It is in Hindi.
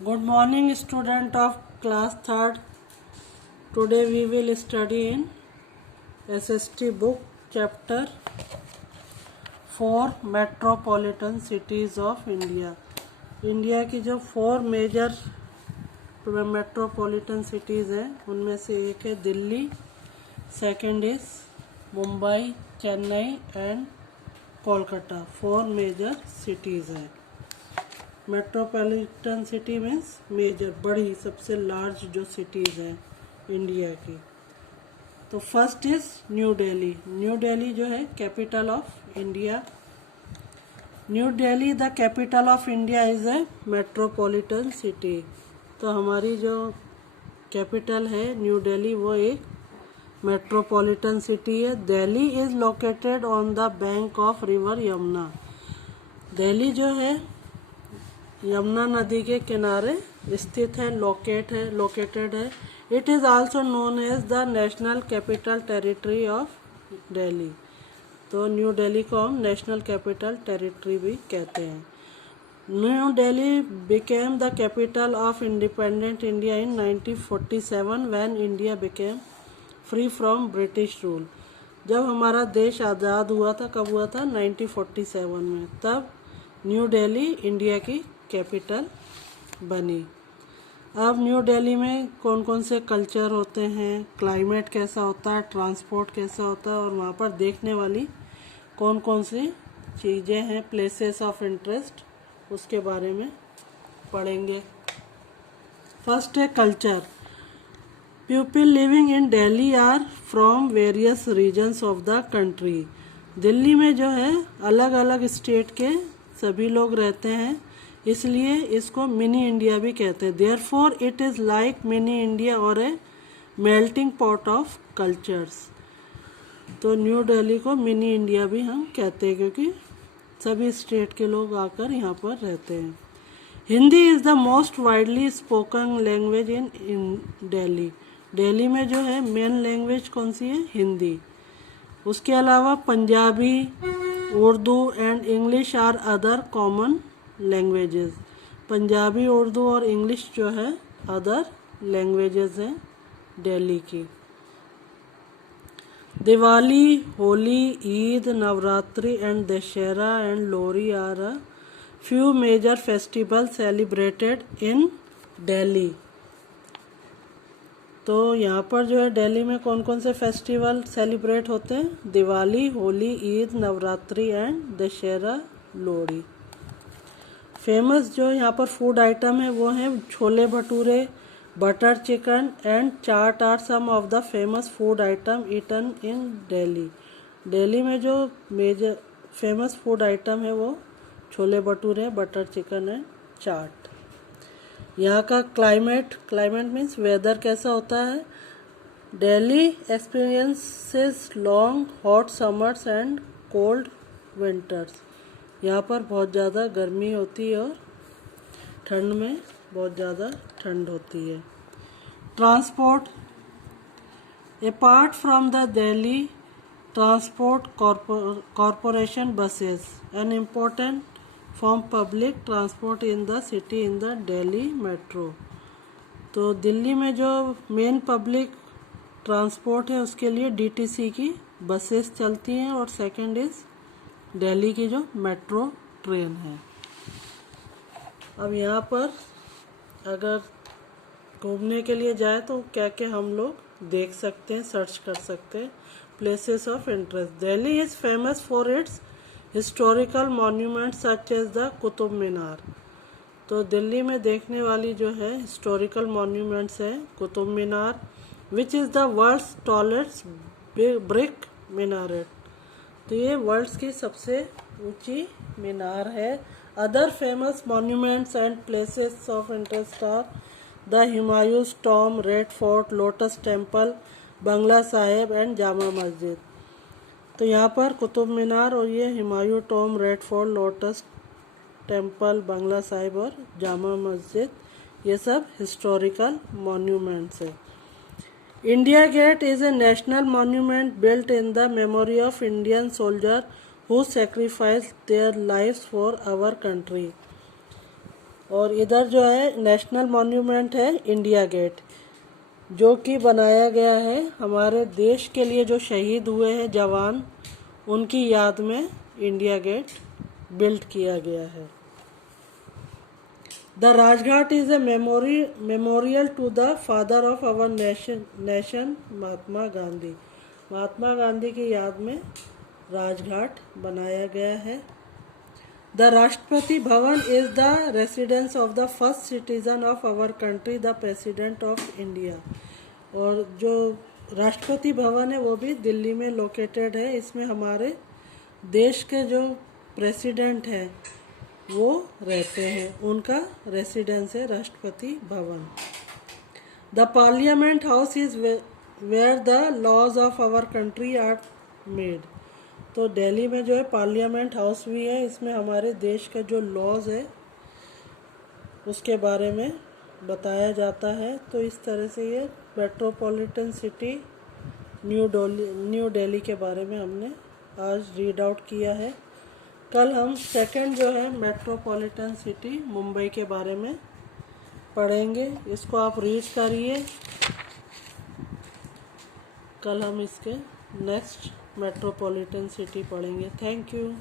Good morning, student of class 3rd. Today we will study in SST book chapter 4 metropolitan cities of India. India की जो 4 मेजर मेट्रोपॉलिटन सिटीज़ हैं उनमें से एक है Delhi, second is Mumbai, Chennai and Kolkata. 4 major cities हैं. मेट्रोपॉलिटन सिटी मीन्स मेजर, बड़ी, सबसे लार्ज जो सिटीज़ हैं इंडिया की. तो first is New Delhi. New Delhi जो है capital of India. New Delhi the capital of India is a metropolitan city. तो हमारी जो कैपिटल है न्यू दिल्ली वो एक मेट्रोपॉलिटन सिटी है. Delhi is located on the bank of river Yamuna. Delhi जो है यमुना नदी के किनारे स्थित है, लोकेटेड है. It is also known as the national capital territory of Delhi. तो न्यू दिल्ली को हम नेशनल कैपिटल टेरिटरी भी कहते हैं. New Delhi became the capital of independent India in 1947 when India became free from British rule. जब हमारा देश आज़ाद हुआ था, कब हुआ था? 1947 में. तब न्यू दिल्ली इंडिया की कैपिटल बनी. अब न्यू दिल्ली में कौन कौन से कल्चर होते हैं, क्लाइमेट कैसा होता है, ट्रांसपोर्ट कैसा होता है और वहाँ पर देखने वाली कौन कौन सी चीज़ें हैं, प्लेसेस ऑफ इंटरेस्ट, उसके बारे में पढ़ेंगे. फर्स्ट है culture. People living in Delhi are from various regions of the country. Delhi में जो है अलग अलग स्टेट के सभी लोग रहते हैं, इसलिए इसको मिनी इंडिया भी कहते हैं. Therefore it is like mini India और ए मेल्टिंग पॉट ऑफ कल्चर्स. तो न्यू दिल्ली को मिनी इंडिया भी हम कहते हैं क्योंकि सभी स्टेट के लोग आकर यहाँ पर रहते हैं. Hindi is the most widely spoken language in Delhi. Delhi में जो है मेन लैंग्वेज कौन सी है? हिंदी. उसके अलावा Punjabi, Urdu and English are other common languages. Punjabi, Urdu और इंग्लिश जो है अदर लैंग्वेजेस हैं दिल्ली की. Diwali, Holi, Eid, Navratri and Dussehra and Lohri are a few major festival celebrated in Delhi. तो यहाँ पर जो है दिल्ली में कौन कौन से फेस्टिवल सेलिब्रेट होते हैं? दिवाली, होली, ईद, नवरात्रि एंड दशहरा, लोहड़ी. फेमस जो यहाँ पर फूड आइटम है वो हैं chole bhature, butter chicken and chaat are some of the famous food item eaten in Delhi. Delhi में जो मेजर फेमस फूड आइटम है वो chole bhature, butter chicken and chaat. यहाँ का क्लाइमेट मीन्स वेदर कैसा होता है? Delhi experiences long hot summers and cold winters. यहाँ पर बहुत ज़्यादा गर्मी होती है और ठंड में बहुत ज़्यादा ठंड होती है. Transport. Apart from the Delhi transport corporation buses an important form public transport in the city in the Delhi metro. तो दिल्ली में जो मेन पब्लिक ट्रांसपोर्ट है उसके लिए डीटीसी की बसेस चलती हैं और सेकंड इज़ दिल्ली की जो मेट्रो ट्रेन है. अब यहाँ पर अगर घूमने के लिए जाए तो क्या क्या हम लोग देख सकते हैं, सर्च कर सकते हैं. Places of interest. Delhi is famous for its historical monument such as the Qutub Minar. तो दिल्ली में देखने वाली जो है हिस्टोरिकल मॉन्यूमेंट्स है Qutub Minar, which is the world's tallest brick minaret. तो ये वर्ल्ड्स की सबसे ऊंची मीनार है. Other famous monuments and places of interest are the Humayun's Tomb, Red Fort, Lotus Temple, Bangla Sahib and Jama Masjid. तो यहाँ पर कुतुब मीनार और ये Humayun Tomb, Red Fort, Lotus Temple, Bangla Sahib और जामा मस्जिद, ये सब हिस्टोरिकल मॉन्यूमेंट्स है. India Gate is a national monument built in the memory of Indian soldiers who sacrificed their lives for our country. और इधर जो है नेशनल मॉन्यूमेंट है इंडिया गेट, जो कि बनाया गया है हमारे देश के लिए जो शहीद हुए हैं जवान, उनकी याद में इंडिया गेट बिल्ड किया गया है। The Rajghat is a memorial to the father of our nation Mahatma Gandhi. Mahatma Gandhi की याद में राजघाट बनाया गया है। The Rashtrapati Bhavan is the residence of the first citizen of our country, the president of India. और जो राष्ट्रपति भवन है वो भी दिल्ली में लोकेटेड है। इसमें हमारे देश के जो प्रेसिडेंट हैं वो रहते हैं, उनका रेसिडेंस है Rashtrapati Bhavan. The parliament house is where the laws of our country are made. तो दिल्ली में जो है पार्लियामेंट हाउस भी है, इसमें हमारे देश के जो लॉज है उसके बारे में बताया जाता है। तो इस तरह से ये मेट्रोपॉलिटन सिटी न्यू दिल्ली के बारे में हमने आज रीड आउट किया है। कल हम सेकंड जो है मेट्रोपॉलिटन सिटी मुंबई के बारे में पढ़ेंगे। इसको आप रीड करिए। कल हम इसके नेक्स्ट मेट्रोपॉलिटन सिटी पढ़ेंगे। Thank you.